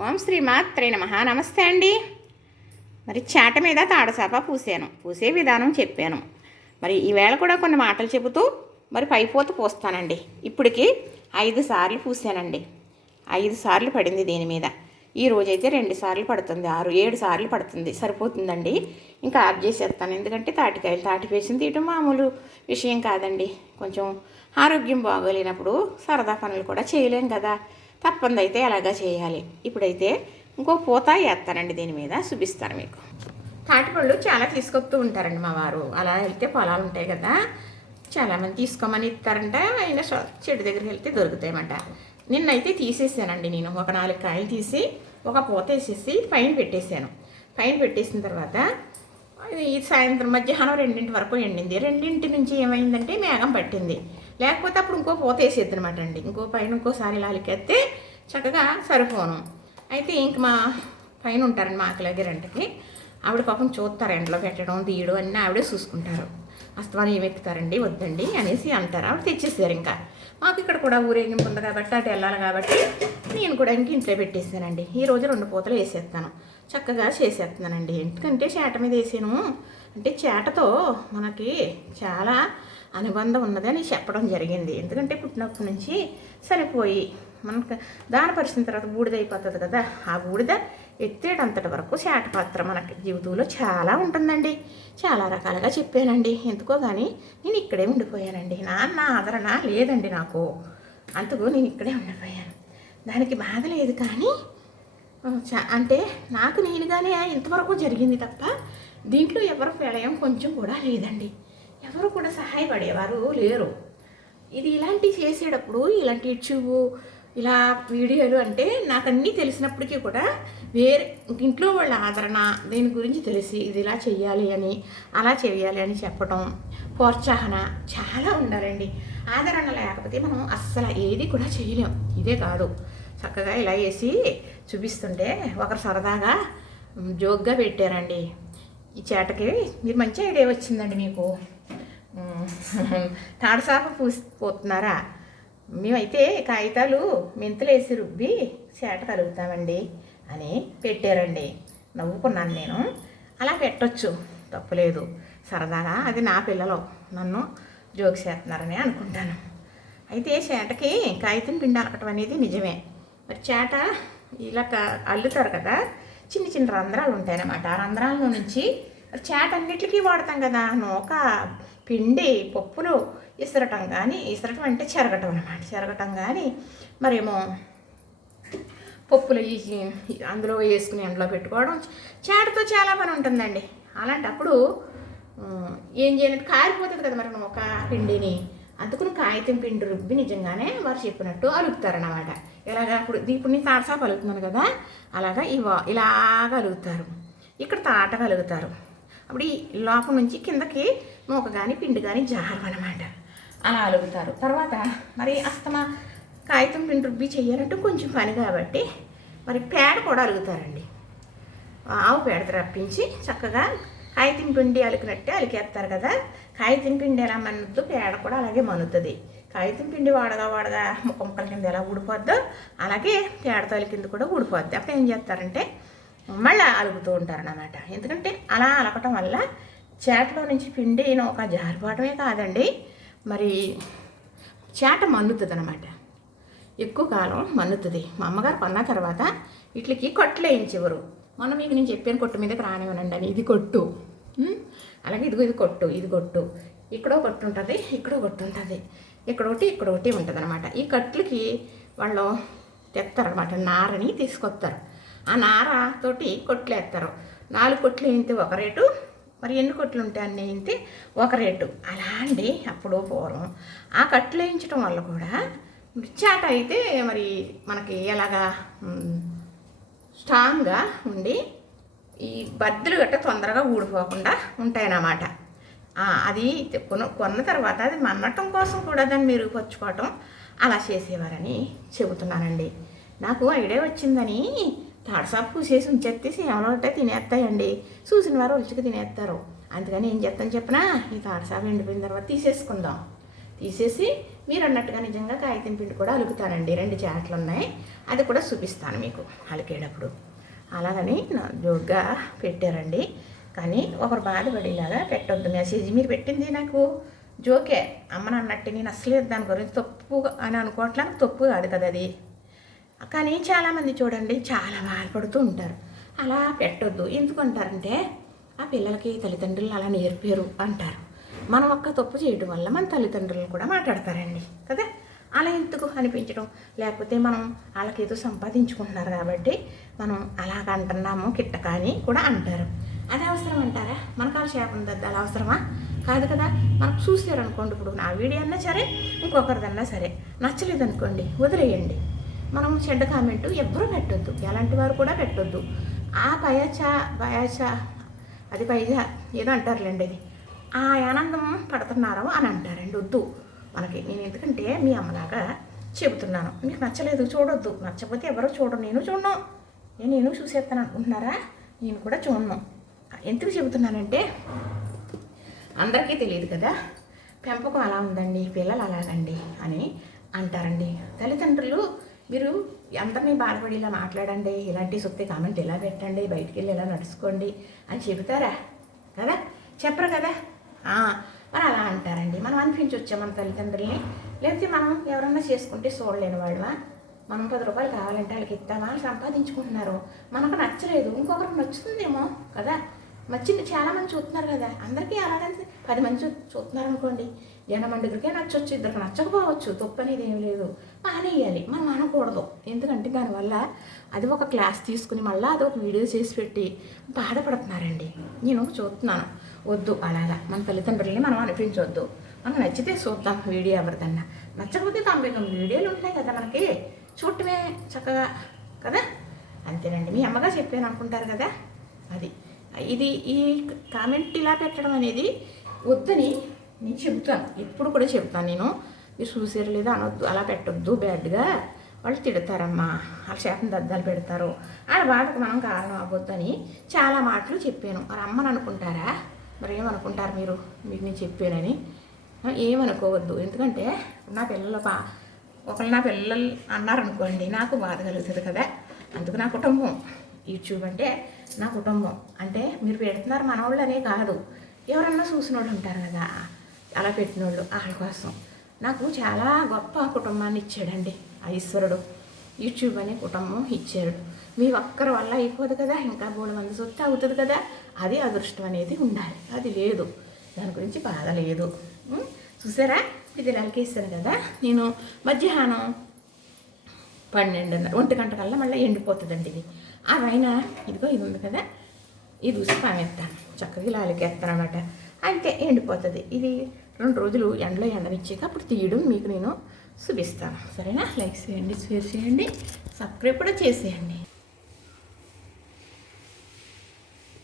ఓం శ్రీ మాత్రే నమః. నమస్తే అండి. మరి చాట మీద తాడసాప పూసే విధానం చెప్పాను. మరి ఈవేళ కూడా కొన్ని మాటలు చెబుతూ మరి పైపోత పూస్తానండి. ఇప్పటికి 5 సార్లు పూసానండి. 5 సార్లు పడింది దీని మీద. ఈ రోజైతే 2 సార్లు పడుతుంది, 6-7 సార్లు పడుతుంది. సరిపోతుందండి. ఇంకా ఆఫ్ చేసేస్తాను. ఎందుకంటే తాటి పేసిన తీయటం మామూలు విషయం కాదండి. కొంచెం ఆరోగ్యం బాగోలేనప్పుడు సరదా పనులు కూడా చేయలేం కదా, తప్పందైతే అలాగా చేయాలి. ఇప్పుడైతే ఇంకో పూత వేస్తానండి. దీని మీద చూపిస్తాను మీకు. తాటిపళ్ళు చాలా తీసుకొస్తూ ఉంటారండి మా వారు. అలా వెళ్తే పొలాలు ఉంటాయి కదా, చాలామంది తీసుకోమని ఇస్తారంట. అయినా చెట్టు దగ్గరికి వెళ్తే దొరుకుతాయన్నమాట. నిన్నైతే తీసేసానండి. నేను ఒక 4 కాయలు తీసి ఒక పూత వేసేసి పైన పెట్టేశాను. పైన పెట్టేసిన తర్వాత ఈ సాయంత్రం మధ్యాహ్నం 2 వరకు ఎండింది. 2 నుంచి ఏమైందంటే మేఘం పట్టింది. లేకపోతే అప్పుడు ఇంకో పూత వేసేది అనమాట అండి. ఇంకోసారి లాలికేస్తే చక్కగా సరిపోను. అయితే ఇంక మా పైన ఉంటారండి మా అక్కలకి రెంటకి. ఆవిడ పాపం చూస్తారు, ఎండలో పెట్టడం తీయడం అన్నీ ఆవిడే చూసుకుంటారు. అస్తమానం ఏమెక్కుతారండి, వద్దండి అనేసి అంటారు. ఆవిడ తెచ్చేసారు. ఇంకా మాకు ఇక్కడ కూడా ఊరేగింపు ఉంది కాబట్టి అటు వెళ్ళాలి కాబట్టి నేను కూడా ఇంట్లో పెట్టేసానండి. ఈరోజు 2 పూతలు వేసేస్తాను. చక్కగా చేసేస్తున్నానండి. ఎందుకంటే చేట మీద వేసాను అంటే చేటతో మనకి చాలా అనుబంధం ఉన్నదని చెప్పడం జరిగింది. ఎందుకంటే పుట్టినప్పటి నుంచి సరిపోయి మనకు దాని పరిచిన తర్వాత బూడిద అయిపోతుంది కదా, ఆ బూడిద ఎత్తేటంతటి వరకు చేట పాత్ర మనకి జీవితంలో చాలా ఉంటుందండి. చాలా రకాలుగా చెప్పానండి. ఎందుకో కానీ నేను ఇక్కడే ఉండిపోయానండి. నాన్న ఆదరణ లేదండి నాకు. అందుకు నేను ఇక్కడే ఉండిపోయాను. దానికి బాధ లేదు కానీ అంటే నాకు నేనుగానే ఇంతవరకు జరిగింది తప్ప దీంట్లో ఎవరు ప్రళయం కొంచెం కూడా లేదండి. ఎవరు కూడా సహాయపడేవారు లేరు. ఇది ఇలాంటివి చేసేటప్పుడు ఇలాంటి యూట్యూబ్ ఇలా వీడియోలు అంటే నాకు అన్నీ తెలిసినప్పటికీ కూడా వేరే ఇంట్లో వాళ్ళ ఆదరణ దీని గురించి తెలిసి ఇది ఇలా చెయ్యాలి అని అలా చేయాలి అని చెప్పడం, ప్రోత్సాహన చాలా ఉండాలండి. ఆదరణ లేకపోతే మనం అస్సలు ఏది కూడా చేయలేం. ఇదే కాదు, చక్కగా ఇలా వేసి చూపిస్తుంటే ఒకరు సరదాగా జోక్గా పెట్టారండి. ఈ చేటకి మీరు మంచి ఐడియా వచ్చిందండి మీకు. తాడసాప పోతున్నారా? మేమైతే కాగితాలు మెంతులు వేసి రుబ్బి చేట కలుగుతామండి అని పెట్టారండి. నవ్వుకున్నాను నేను. అలా పెట్టొచ్చు, తప్పులేదు. సరదాగా అది నా పిల్లలు నన్ను జోక్ చేస్తున్నారని అనుకుంటాను. అయితే చేటకి కాగితం పిండి అలకటం అనేది నిజమే. మరి చేట ఇలా అల్లుతారు కదా, చిన్న చిన్న రంధ్రాలు ఉంటాయన్నమాట. ఆ రంధ్రాల నుంచి చేట అన్నిటికీ వాడతాం కదా. నూక, పిండి, పప్పులు ఇసరటం అంటే చెరగటం అన్నమాట. చెరగటం కానీ మరేమో పప్పులు అందులో వేసుకుని ఎండలో పెట్టుకోవడం, చేటతో చాలా పని ఉంటుందండి. అలాంటప్పుడు ఏం చేయాలంటే కారిపోతుంది కదా మరి నూక పిండిని. అందుకుని కాగితం పిండి రుబ్బి నిజంగానే వారు చెప్పినట్టు అలుగుతారన్నమాట. ఇలాగా ఇప్పుడు నేను తాడసాప అలుగుతున్నాను కదా, అలాగా ఇలాగ అలుగుతారు. ఇక్కడ తాట కలుగుతారు. అప్పుడు ఈ లోపల నుంచి కిందకి నూక కానీ పిండి కానీ జారం అన్నమాట. అలా అలుగుతారు. తర్వాత మరి అస్తమా కాగితం పిండి రుబ్బి చెయ్యాలంటే కొంచెం పని కాబట్టి మరి పేడ కూడా అలుగుతారండి. ఆవు పేడ రప్పించి చక్కగా కాగితం పిండి అలికినట్టే అలికేస్తారు కదా. కాగితం పిండి ఎలా మన్నుద్దు, పేడ కూడా అలాగే మన్నుతుంది. కాగితం పిండి వాడగా ముక్కల కింద ఎలా ఊడిపోద్దో అలాగే పేడతో అలికింది కూడా ఊడిపోద్ది. అప్పుడు ఏం చేస్తారంటే మళ్ళీ అలుగుతూ ఉంటారన్నమాట. ఎందుకంటే అలా అలకటం వల్ల చేటలో నుంచి పిండి ఒక జారిపోవటమే కాదండి, మరి చేట మన్నుతుంది అన్నమాట. ఎక్కువ కాలం మన్నుతుంది. మా అమ్మగారు కొన్న తర్వాత వీటికి కొట్లు వేయించేవారు. మొన్న మీకు నేను చెప్పాను కొట్టు మీదకి రానివ్వనండి అని. ఇది కొట్టు, అలాగే ఇది కొట్టు, ఇది కొట్టు. ఇక్కడో కొట్టు ఉంటుంది, ఇక్కడో కొట్టు ఉంటుంది, ఇక్కడొకటి ఉంటుంది అనమాట. ఈ కట్లకి వాళ్ళు తెస్తారనమాట, నారని తీసుకొస్తారు. ఆ నారతోటి కొట్లు వేస్తారు. 4 కొట్లు వేయితే ఒక రేటు, మరి ఎన్ని కొట్లు ఉంటాయి అన్నీ వేయితే ఒక రేటు. అలా అండి అప్పుడు పూర్వం. ఆ కట్లు వేయించడం వల్ల కూడా చేట అయితే మరి మనకి ఎలాగా స్ట్రాంగ్గా ఉండి ఈ బద్దలు గట్ట తొందరగా ఊడిపోకుండా ఉంటాయన్నమాట. అది కొన్న తర్వాత అది మన్నటం కోసం కూడా దాన్ని మెరుగుపరుచుకోవటం అలా చేసేవారని చెబుతున్నానండి. నాకు ఐడియా వచ్చిందని తాడసాపు పూసేసి ఉంచేసి ఏమైనా ఉంటే తినేస్తాయండి. చూసిన వారు రుచికి తినేస్తారు. అందుకని ఏం చేస్తాను చెప్పినా, ఈ తాడసాపు ఎండిపోయిన తర్వాత తీసేసి మీరు అన్నట్టుగా నిజంగా కాగితం పిండి కూడా అలుకుతానండి. 2 చాట్లు ఉన్నాయి, అది కూడా చూపిస్తాను మీకు అలికేటప్పుడు. అలాగని జోక్గా పెట్టారండి. కానీ ఒకరు బాధపడేలాగా పెట్టొద్దు మెసేజ్. మీరు పెట్టింది నాకు జోకే అమ్మని అన్నట్టు, నేను అసలే దాని గురించి తప్పు అని అనుకోవట్లేదు, తప్పు కాదు కదా అది. కానీ చాలామంది చూడండి చాలా బాధపడుతూ ఉంటారు. అలా పెట్టొద్దు. ఎందుకంటారంటే ఆ పిల్లలకి తల్లిదండ్రులు అలా నేర్పారు అంటారు. మనం ఒక్క తప్పు చేయడం వల్ల మన తల్లిదండ్రులను కూడా మాట్లాడతారండి కదా. అలా ఎందుకు అనిపించడం, లేకపోతే మనం వాళ్ళకి ఏదో సంపాదించుకుంటున్నారు కాబట్టి మనం అలాగ అంటున్నాము కిట్టక అని కూడా అంటారు. అది అవసరం అంటారా? మనకు ఆ శాపం దద్దాలు అవసరమా? కాదు కదా. మనకు చూసారనుకోండి, ఇప్పుడు నా వీడియో అన్నా సరే ఇంకొకరిదన్నా సరే నచ్చలేదు అనుకోండి, వదిలేయండి. మనం చెడ్డ కామెంటు ఎవ్వరూ పెట్టొద్దు, ఎలాంటి వారు కూడా పెట్టొద్దు. ఆ పయాచ అది పైజా ఏదో అంటారులేండి, అది ఆ ఆనందం పడుతున్నారో అని అంటారండి. వద్దు మనకి. నేను ఎందుకంటే మీ అమ్మలాగా చెబుతున్నాను. మీకు నచ్చలేదు చూడొద్దు, నచ్చకపోతే ఎవరో చూడరు, నేను చూడను. నేను చూసేస్తాను అనుకుంటున్నారా? నేను కూడా చూడను. ఎందుకు చెబుతున్నానంటే అందరికీ తెలియదు కదా, పెంపకం అలా ఉందండి, పిల్లలు అలాగండి అని అంటారండి. తల్లిదండ్రులు మీరు అందరినీ బాధపడి ఇలా మాట్లాడండి, ఇలాంటి సొత్తే కామెంట్ ఇలా పెట్టండి, బయటికి వెళ్ళి ఇలా నడుచుకోండి అని చెబుతారా కదా? చెప్పరు కదా. మరి అలా అంటారండి. మనం అనిపించవచ్చా మన తల్లిదండ్రుల్ని? లేకపోతే మనం ఎవరన్నా చేసుకుంటే చూడలేని వాళ్ళమా? మనం 10 రూపాయలు కావాలంటే వాళ్ళకి ఇస్తామా? వాళ్ళు సంపాదించుకుంటున్నారు, మనకు నచ్చలేదు, ఇంకొకరికి నచ్చుతుందేమో కదా. నచ్చింది చాలామంది చూస్తున్నారు కదా, అందరికీ అలాగంటే 10 మంది చూస్తున్నారు అనుకోండి, 80 మందికే నచ్చవచ్చు, ఇద్దరికి నచ్చకపోవచ్చు, తప్పు అనేది ఏమి లేదు. మానేయాలి, మనం అనకూడదు. ఎందుకంటే దానివల్ల అది ఒక క్లాస్ తీసుకుని మళ్ళీ అది ఒక వీడియో చేసి పెట్టి బాధపడుతున్నారండి. నేను చూస్తున్నాను. వద్దు అలాగా. మన తల్లిదండ్రులని మనం అనిపించవద్దు. మనం నచ్చితే చూద్దాం వీడియో ఎవరిదన్నా, నచ్చకపోతే 99 వీడియోలు ఉంటాయి కదా మనకి, చూడటమే చక్కగా కదా. అంతేనండి. మీ అమ్మగా చెప్పాను అనుకుంటారు కదా, అది ఇది ఈ కామెంట్ ఇలా పెట్టడం అనేది వద్దని నేను చెబుతాను, ఎప్పుడు కూడా చెబుతాను నేను. మీరు చూసారు లేదా అనొద్దు, అలా పెట్టొద్దు, బ్యాడ్గా వాళ్ళు తిడతారమ్మా, వాళ్ళ శాపం దద్దాలు పెడతారు, వాళ్ళ బాధకు మనం కారణం అవ్వద్దని చాలా మాటలు చెప్పాను. మరి అమ్మని అనుకుంటారా? మరి ఏమనుకుంటారు మీరు? మీకు నేను చెప్పానని ఏమనుకోవద్దు. ఎందుకంటే నా పిల్లలు అన్నారనుకోండి, నాకు బాధ కలుగుతుంది కదా. అందుకు నా కుటుంబం, యూట్యూబ్ అంటే నా కుటుంబం. అంటే మీరు పెడుతున్నారు మనవాళ్ళు అనే కాదు, ఎవరన్నా చూసిన వాళ్ళు ఉంటారు కదా, అలా పెట్టిన వాళ్ళు, వాళ్ళ కోసం నాకు చాలా గొప్ప కుటుంబాన్ని ఇచ్చాడండి ఆ ఈశ్వరుడు. యూట్యూబ్ అనే కుటుంబం ఇచ్చాడు. మీ ఒక్కరి వల్ల అయిపోదు కదా, ఇంకా 3 మంది సొత్తు అవుతుంది కదా. అది అదృష్టం అనేది ఉండాలి, అది లేదు, దాని గురించి బాధ లేదు. చూసారా, ఇది నలికేస్తాను కదా నేను. మధ్యాహ్నం 12:30 1 గంట కల్లా మళ్ళీ ఎండిపోతుందండి ఇది. ఆ పైన ఇదిగో ఇది ఉంది కదా, ఇది చూసి పామేస్తాను, చక్కగా ఇలా అలికేస్తాను అనమాట. అంతే, ఎండిపోతుంది. ఇది 2 రోజులు ఎండలో ఎండనిచ్చాక అప్పుడు తీయడం మీకు నేను చూపిస్తాను. సరేనా? లైక్ చేయండి, షేర్ చేయండి, సబ్స్క్రైబ్ కూడా చేసేయండి.